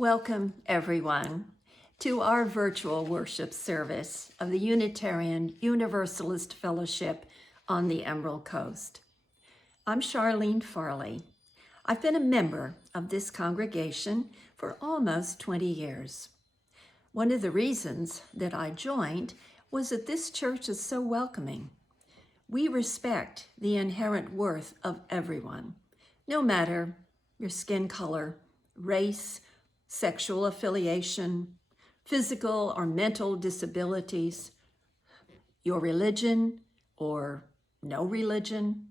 Welcome, everyone, to our virtual worship service of the Unitarian Universalist Fellowship on the Emerald Coast. I'm Charlene Farley. I've been a member of this congregation for almost 20 years. One of the reasons that I joined was that this church is so welcoming. We respect the inherent worth of everyone, no matter your skin color, race, sexual affiliation, physical or mental disabilities, your religion or no religion.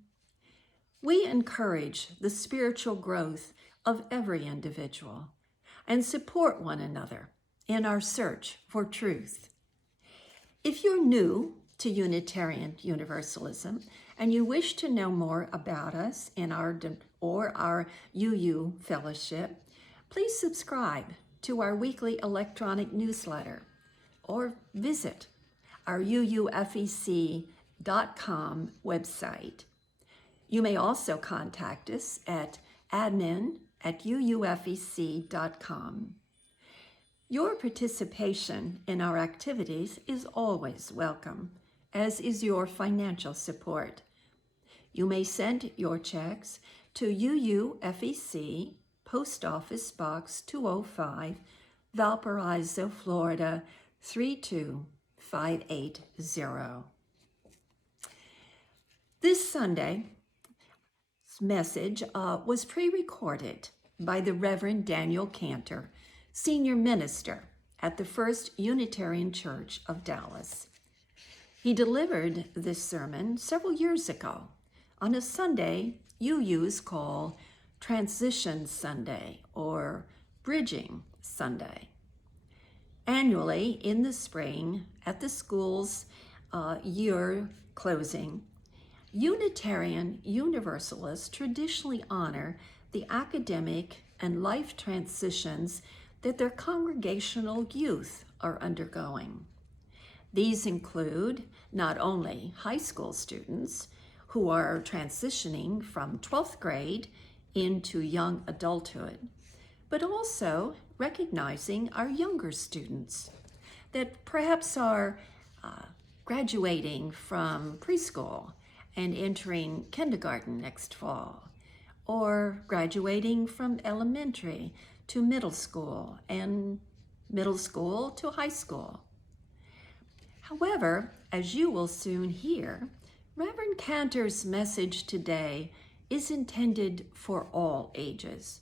We encourage the spiritual growth of every individual and support one another in our search for truth. If you're new to Unitarian Universalism and you wish to know more about us in our UU fellowship, please subscribe to our weekly electronic newsletter or visit our UUFEC.com website. You may also contact us at admin@UUFEC.com. Your participation in our activities is always welcome, as is your financial support. You may send your checks to UUFEC, Post Office Box 205, Valparaiso, Florida 32580. This Sunday's message was pre-recorded by the Reverend Daniel Kanter, Senior Minister at the First Unitarian Church of Dallas. He delivered this sermon several years ago on a Sunday UUs call Transition Sunday or Bridging Sunday. Annually in the spring, at the school's year closing, Unitarian Universalists traditionally honor the academic and life transitions that their congregational youth are undergoing. These include not only high school students who are transitioning from 12th grade into young adulthood, but also recognizing our younger students that perhaps are graduating from preschool and entering kindergarten next fall, or graduating from elementary to middle school and middle school to high school. However, as you will soon hear, Reverend Kanter's message today is intended for all ages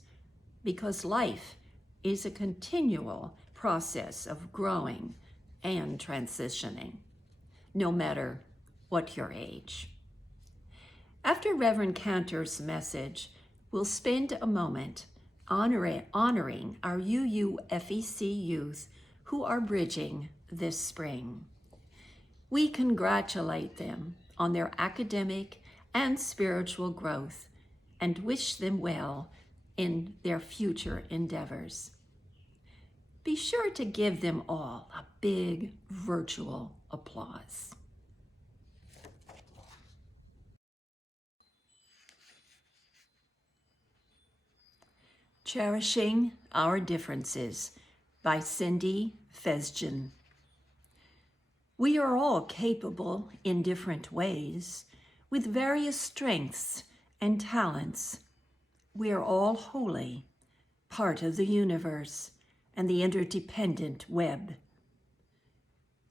because life is a continual process of growing and transitioning, no matter what your age. After Reverend Kanter's message, we'll spend a moment honoring our UUFEC youth who are bridging this spring. We congratulate them on their academic and spiritual growth and wish them well in their future endeavors. Be sure to give them all a big virtual applause. Cherishing Our Differences by Cindy Fesgen. We are all capable in different ways, with various strengths and talents. We are all holy, part of the universe and the interdependent web.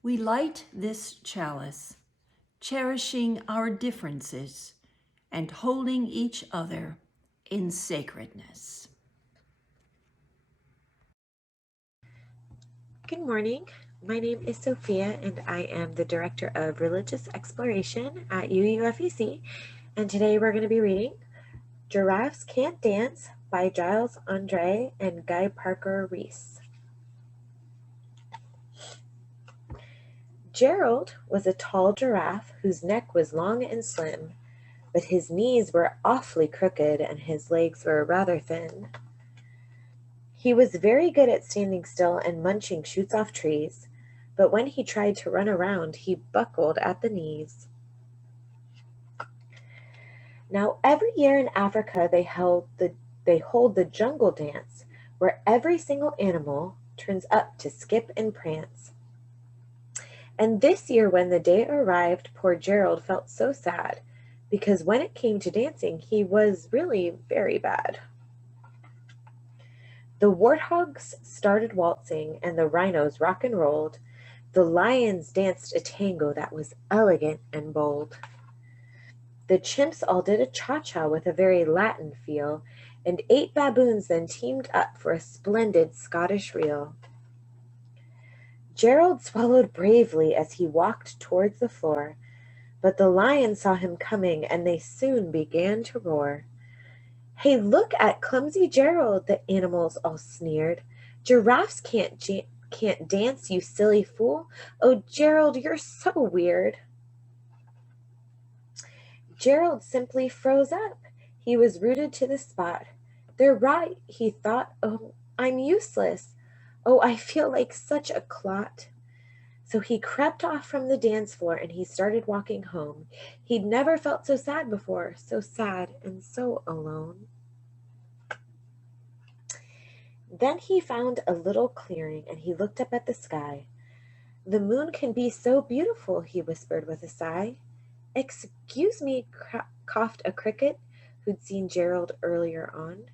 We light this chalice, cherishing our differences and holding each other in sacredness. Good morning. My name is Sophia, and I am the Director of Religious Exploration at UUFEC. And today we're going to be reading Giraffes Can't Dance by Giles Andre and Guy Parker Reese. Gerald was a tall giraffe whose neck was long and slim, but his knees were awfully crooked and his legs were rather thin. He was very good at standing still and munching shoots off trees, but when he tried to run around, he buckled at the knees. Now, every year in Africa, they hold the jungle dance, where every single animal turns up to skip and prance. And this year, when the day arrived, poor Gerald felt so sad, because when it came to dancing, he was really very bad. The warthogs started waltzing, and the rhinos rock and rolled. The lions danced a tango that was elegant and bold. The chimps all did a cha-cha with a very Latin feel, and 8 baboons then teamed up for a splendid Scottish reel. Gerald swallowed bravely as he walked towards the floor, but the lions saw him coming, and they soon began to roar. "Hey, look at clumsy Gerald," the animals all sneered. "Giraffes can't dance, you silly fool. Oh, Gerald, you're so weird." Gerald simply froze up. He was rooted to the spot. "They're right," he thought. "Oh, I'm useless. Oh, I feel like such a clot." So he crept off from the dance floor and he started walking home. He'd never felt so sad before, so sad and so alone. Then he found a little clearing and he looked up at the sky. "The moon can be so beautiful," he whispered with a sigh. "Excuse me," coughed a cricket who'd seen Gerald earlier on,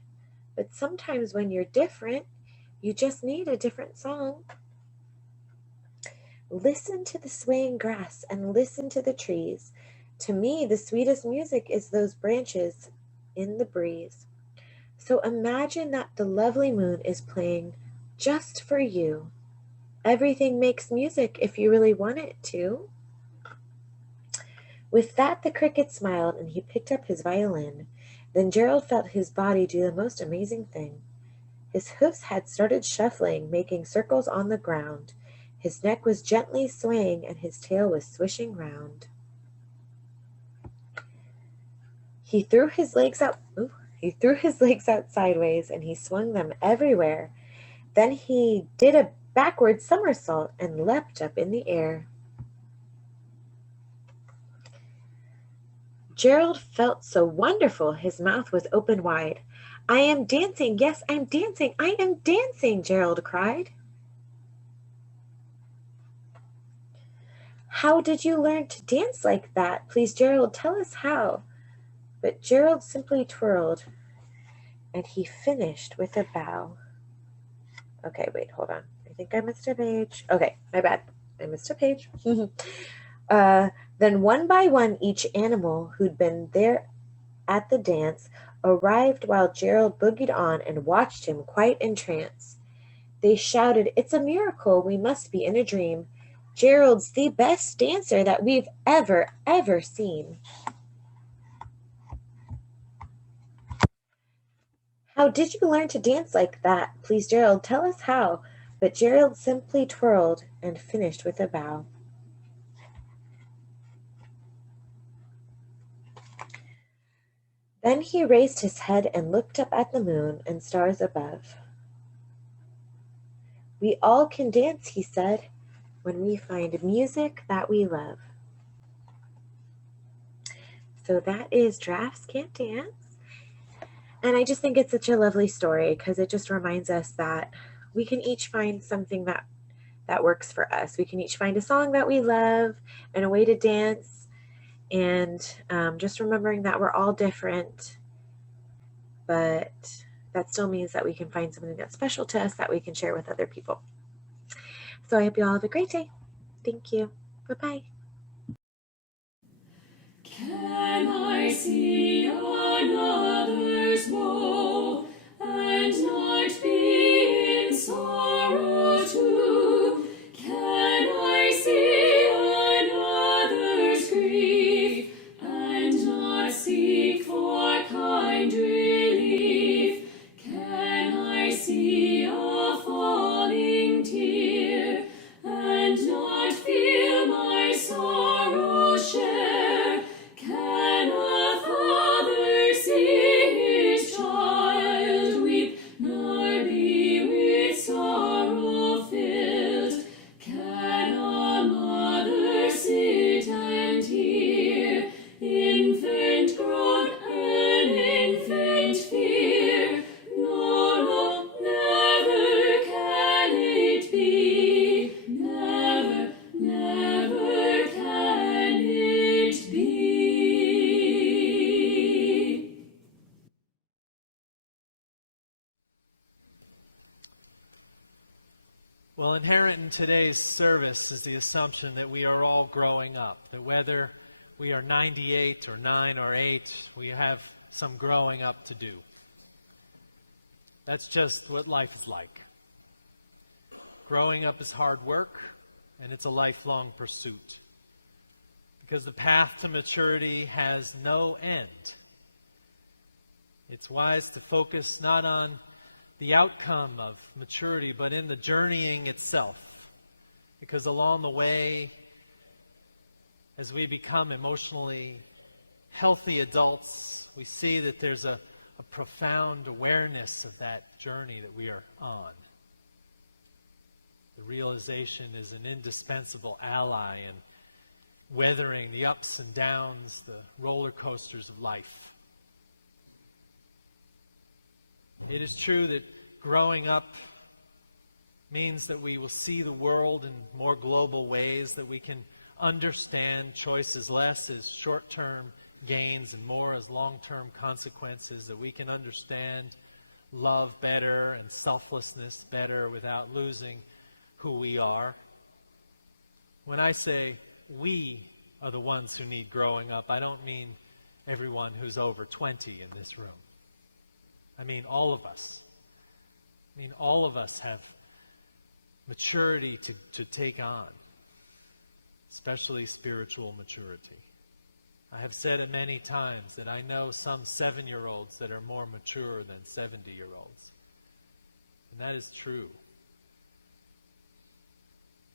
"but sometimes when you're different, you just need a different song. Listen to the swaying grass and listen to the trees. To me, the sweetest music is those branches in the breeze. So imagine that the lovely moon is playing just for you. Everything makes music if you really want it to." With that, the cricket smiled and he picked up his violin. Then Gerald felt his body do the most amazing thing. His hoofs had started shuffling, making circles on the ground. His neck was gently swaying and his tail was swishing round. He threw his legs out sideways and he swung them everywhere. Then he did a backward somersault and leapt up in the air. Gerald felt so wonderful, his mouth was open wide. "I am dancing, yes, I'm dancing, I am dancing," Gerald cried. "How did you learn to dance like that? Please, Gerald, tell us how." But Gerald simply twirled, and he finished with a bow. Okay, wait, hold on. I think I missed a page. Okay, my bad. I missed a page. Then one by one, each animal who'd been there at the dance arrived while Gerald boogied on and watched him quite entranced. They shouted, "It's a miracle, we must be in a dream. Gerald's the best dancer that we've ever seen." "How did you learn to dance like that? Please, Gerald, tell us how." But Gerald simply twirled and finished with a bow. Then he raised his head and looked up at the moon and stars above. "We all can dance," he said, "when we find music that we love." So that is Giraffes Can't Dance. And I just think it's such a lovely story because it just reminds us that we can each find something that works for us. We can each find a song that we love and a way to dance. And just remembering that we're all different, but that still means that we can find something that's special to us that we can share with other people. So I hope you all have a great day. Thank you. Bye-bye. Can I see another's woe and not be in sorrow too? Can I see another's grief and not seek for kind relief? Can I see a falling tear and not feel my sorrow share? Can I Well, inherent in today's service is the assumption that we are all growing up, that whether we are 98 or 9 or 8, we have some growing up to do. That's just what life is like. Growing up is hard work, and it's a lifelong pursuit. Because the path to maturity has no end. It's wise to focus not on the outcome of maturity, but in the journeying itself. Because along the way, as we become emotionally healthy adults, we see that there's a profound awareness of that journey that we are on. The realization is an indispensable ally in weathering the ups and downs, the roller coasters of life. It is true that growing up means that we will see the world in more global ways, that we can understand choices less as short-term gains and more as long-term consequences, that we can understand love better and selflessness better without losing who we are. When I say we are the ones who need growing up, I don't mean everyone who's over 20 in this room. I mean all of us. I mean all of us have maturity to take on, especially spiritual maturity. I have said it many times that I know some 7-year-olds that are more mature than 70-year-olds. And that is true.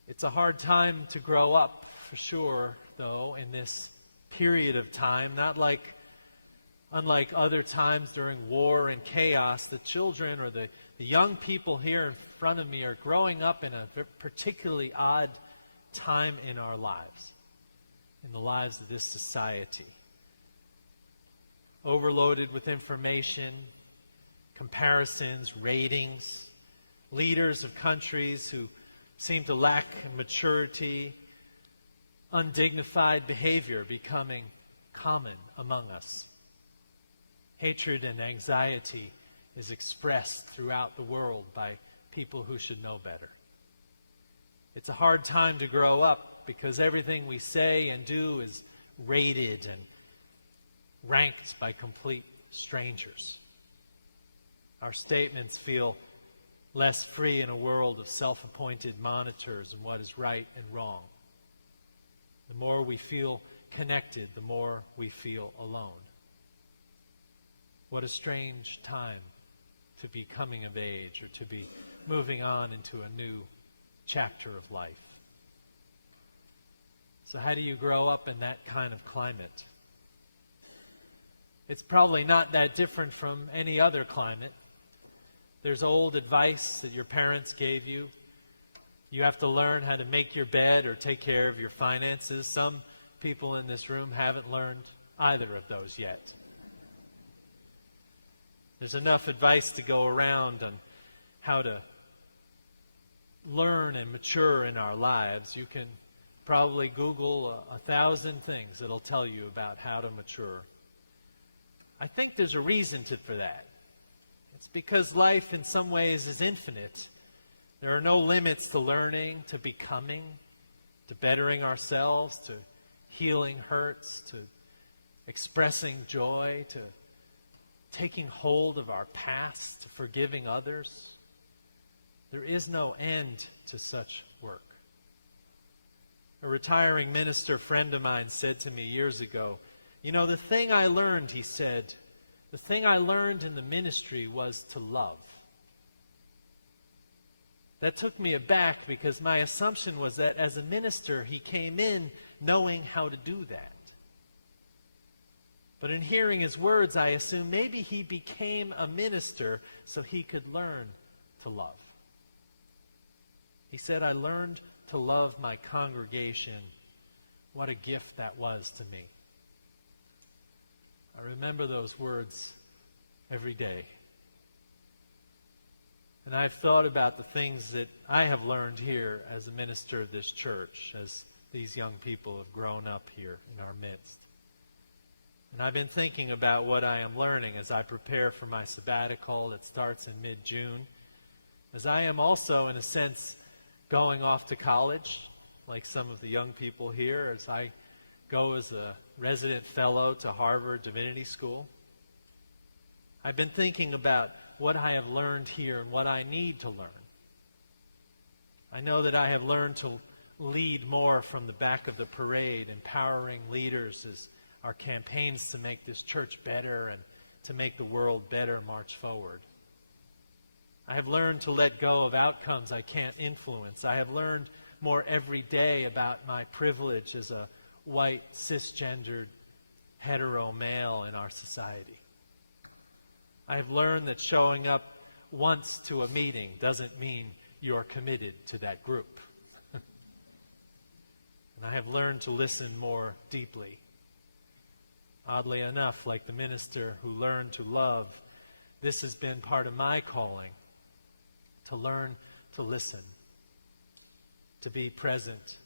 It's a hard time to grow up, for sure, though, in this period of time. Unlike other times during war and chaos, the children or the young people here in front of me are growing up in a particularly odd time in our lives, in the lives of this society. Overloaded with information, comparisons, ratings, leaders of countries who seem to lack maturity, undignified behavior becoming common among us. Hatred and anxiety is expressed throughout the world by people who should know better. It's a hard time to grow up because everything we say and do is rated and ranked by complete strangers. Our statements feel less free in a world of self-appointed monitors and what is right and wrong. The more we feel connected, the more we feel alone. What a strange time to be coming of age or to be moving on into a new chapter of life. So how do you grow up in that kind of climate? It's probably not that different from any other climate. There's old advice that your parents gave you. You have to learn how to make your bed or take care of your finances. Some people in this room haven't learned either of those yet. There's enough advice to go around on how to learn and mature in our lives. You can probably Google 1,000 things that'll tell you about how to mature. I think there's a reason for that. It's because life in some ways is infinite. There are no limits to learning, to becoming, to bettering ourselves, to healing hurts, to expressing joy, to taking hold of our past, to forgiving others. There is no end to such work. A retiring minister friend of mine said to me years ago, "You know, the thing I learned," he said, "the thing I learned in the ministry was to love." That took me aback because my assumption was that as a minister, he came in knowing how to do that. But in hearing his words, I assumed maybe he became a minister so he could learn to love. He said, "I learned to love my congregation." What a gift that was to me. I remember those words every day. And I've thought about the things that I have learned here as a minister of this church, as these young people have grown up here in our midst. And I've been thinking about what I am learning as I prepare for my sabbatical that starts in mid-June, as I am also, in a sense, going off to college, like some of the young people here, as I go as a resident fellow to Harvard Divinity School. I've been thinking about what I have learned here and what I need to learn. I know that I have learned to lead more from the back of the parade, empowering leaders as our campaigns to make this church better and to make the world better march forward. I have learned to let go of outcomes I can't influence. I have learned more every day about my privilege as a white, cisgendered, hetero male in our society. I have learned that showing up once to a meeting doesn't mean you're committed to that group. And I have learned to listen more deeply. Oddly enough, like the minister who learned to love, this has been part of my calling, to learn to listen, to be present,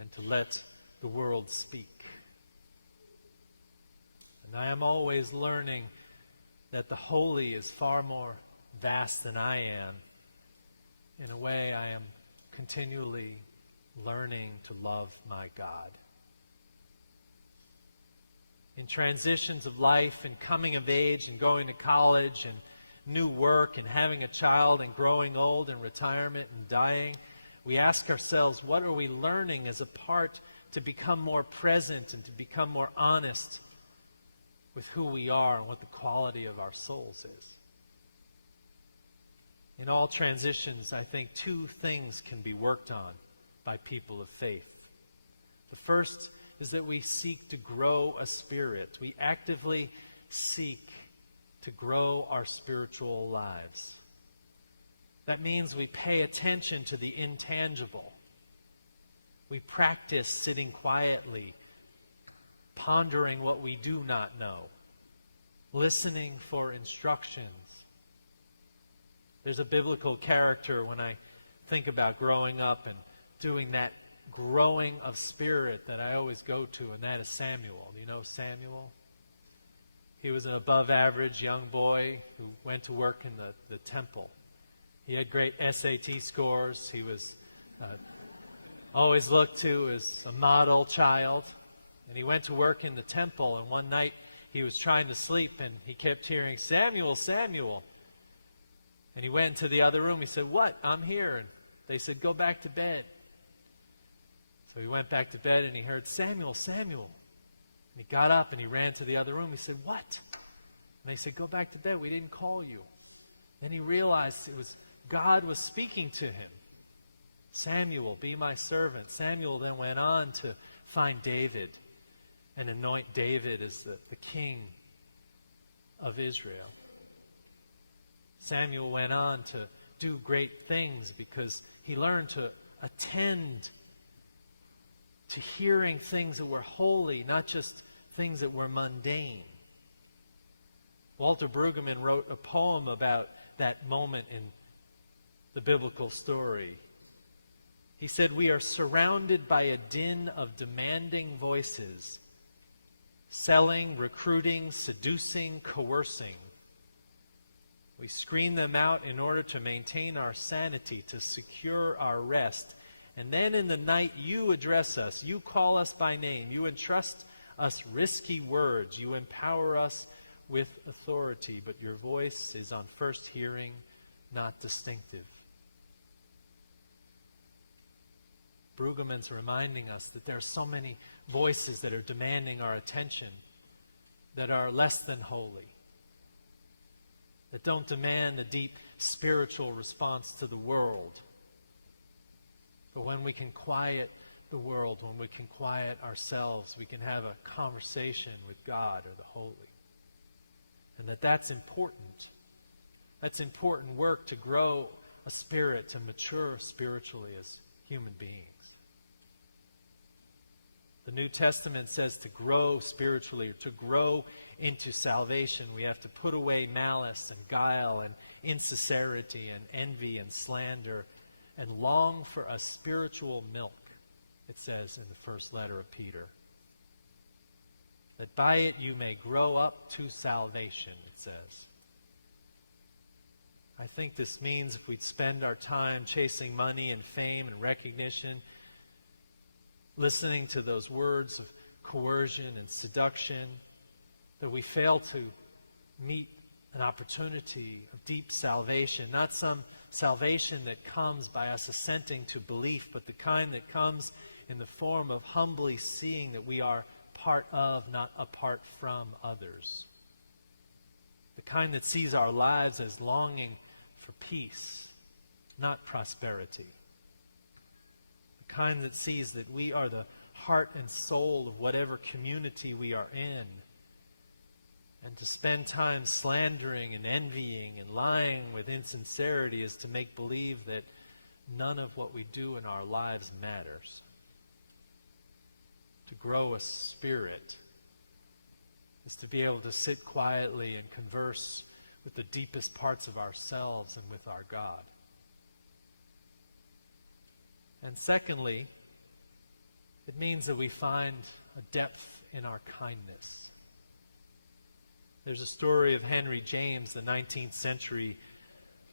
and to let the world speak. And I am always learning that the holy is far more vast than I am. In a way, I am continually learning to love my God. In transitions of life and coming of age and going to college and new work and having a child and growing old and retirement and dying, we ask ourselves, what are we learning as a part to become more present and to become more honest with who we are and what the quality of our souls is? In all transitions, I think two things can be worked on by people of faith. The first is that we seek to grow a spirit. We actively seek to grow our spiritual lives. That means we pay attention to the intangible. We practice sitting quietly, pondering what we do not know, listening for instructions. There's a biblical character when I think about growing up and doing that growing of spirit that I always go to, and that is Samuel. Do you know Samuel? He was an above-average young boy who went to work in the temple. He had great SAT scores. He was always looked to as a model child. And he went to work in the temple, and one night he was trying to sleep, and he kept hearing, "Samuel, Samuel." And he went into the other room. He said, "What? I'm here." And they said, "Go back to bed." So he went back to bed, and he heard, "Samuel, Samuel." And he got up, and he ran to the other room. He said, "What?" And they said, "Go back to bed. We didn't call you." Then he realized it was God was speaking to him. "Samuel, be my servant." Samuel then went on to find David and anoint David as the king of Israel. Samuel went on to do great things because he learned to attend to hearing things that were holy, not just things that were mundane. Walter Brueggemann wrote a poem about that moment in the biblical story. He said, "We are surrounded by a din of demanding voices, selling, recruiting, seducing, coercing. We screen them out in order to maintain our sanity, to secure our rest. And then in the night you address us. You call us by name. You entrust us risky words. You empower us with authority. But your voice is on first hearing, not distinctive." Brueggemann's reminding us that there are so many voices that are demanding our attention that are less than holy, that don't demand the deep spiritual response to the world. But when we can quiet the world, when we can quiet ourselves, we can have a conversation with God or the holy. And that's important. That's important work to grow a spirit, to mature spiritually as human beings. The New Testament says to grow spiritually, or to grow into salvation, we have to put away malice and guile and insincerity and envy and slander and long for a spiritual milk, it says in the first letter of Peter. That by it you may grow up to salvation, it says. I think this means if we spend our time chasing money and fame and recognition, listening to those words of coercion and seduction, that we fail to meet an opportunity of deep salvation, not some salvation that comes by us assenting to belief, but the kind that comes in the form of humbly seeing that we are part of, not apart from others. The kind that sees our lives as longing for peace, not prosperity. The kind that sees that we are the heart and soul of whatever community we are in. And to spend time slandering and envying and lying with insincerity is to make believe that none of what we do in our lives matters. To grow a spirit is to be able to sit quietly and converse with the deepest parts of ourselves and with our God. And secondly, it means that we find a depth in our kindness. There's a story of Henry James, the 19th century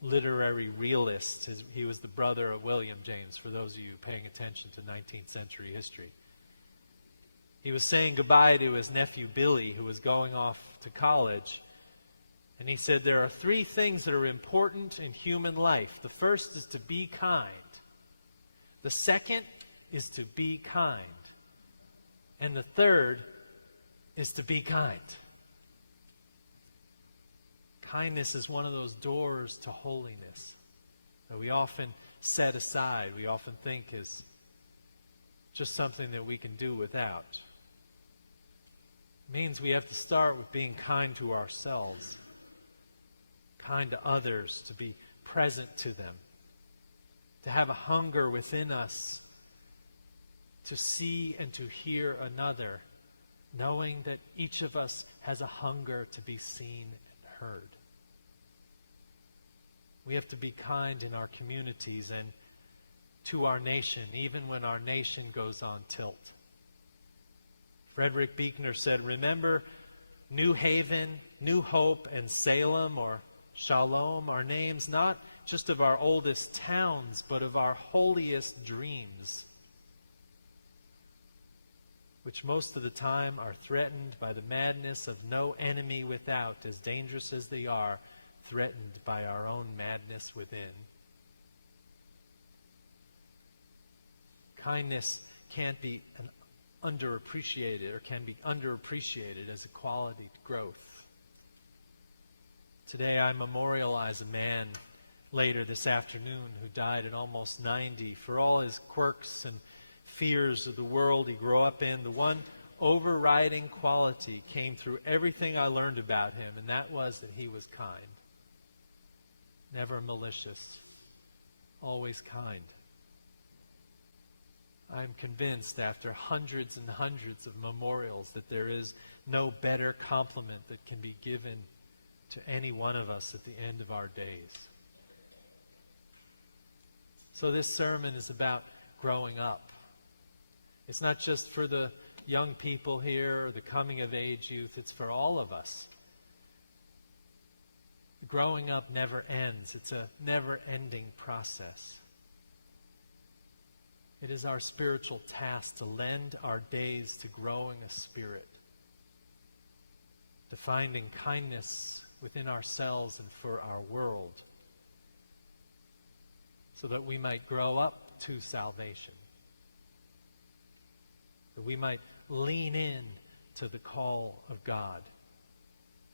literary realist. He was the brother of William James, for those of you paying attention to 19th century history. He was saying goodbye to his nephew Billy, who was going off to college. And he said, there are 3 things that are important in human life. The first is to be kind. The second is to be kind. And the third is to be kind. Kindness is one of those doors to holiness that we often set aside, we often think is just something that we can do without. It means we have to start with being kind to ourselves, kind to others, to be present to them, to have a hunger within us to see and to hear another, knowing that each of us has a hunger to be seen and heard. We have to be kind in our communities and to our nation, even when our nation goes on tilt. Frederick Buechner said, remember, New Haven, New Hope, and Salem, or Shalom, are names not just of our oldest towns, but of our holiest dreams, which most of the time are threatened by the madness of no enemy without, as dangerous as they are, threatened by our own madness within. Kindness can't be underappreciated, or can be underappreciated as a quality to growth. Today I memorialize a man later this afternoon who died at almost 90. For all his quirks and fears of the world he grew up in, the one overriding quality came through everything I learned about him, and that was that he was kind. Never malicious, always kind. I'm convinced after hundreds and hundreds of memorials that there is no better compliment that can be given to any one of us at the end of our days. So this sermon is about growing up. It's not just for the young people here or the coming of age youth, it's for all of us. Growing up never ends. It's a never-ending process. It is our spiritual task to lend our days to growing a spirit, to finding kindness within ourselves and for our world, so that we might grow up to salvation, that we might lean in to the call of God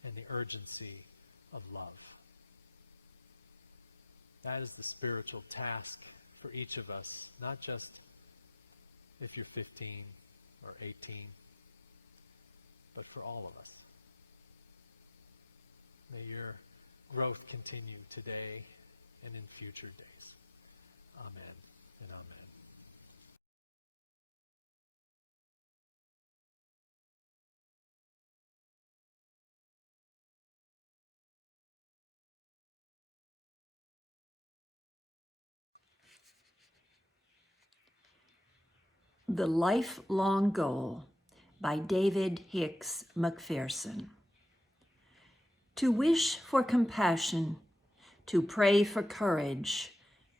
and the urgency of love. That is the spiritual task for each of us, not just if you're 15 or 18, but for all of us. May your growth continue today and in future days. Amen and amen. The Lifelong Goal by David Hicks McPherson. To wish for compassion, to pray for courage,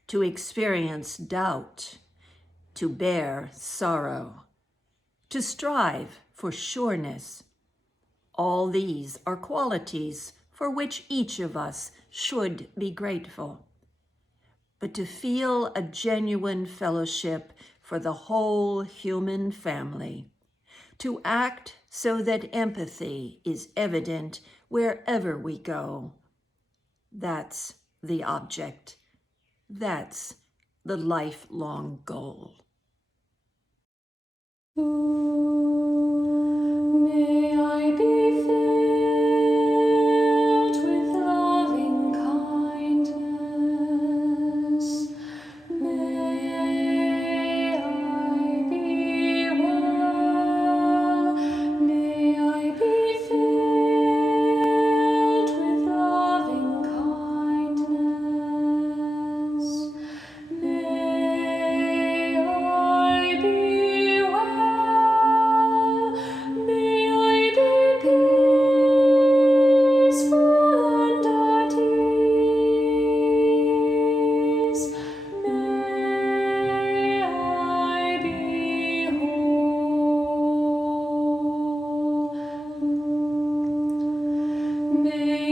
to experience doubt, to bear sorrow, to strive for sureness. All these are qualities for which each of us should be grateful. But to feel a genuine fellowship for the whole human family, to act so that empathy is evident wherever we go, that's the object. That's the lifelong goal. May I be filled with loving kindness. May I be well. May I be filled with loving kindness. May I be well. May I be peaceful and at ease. May I be whole. May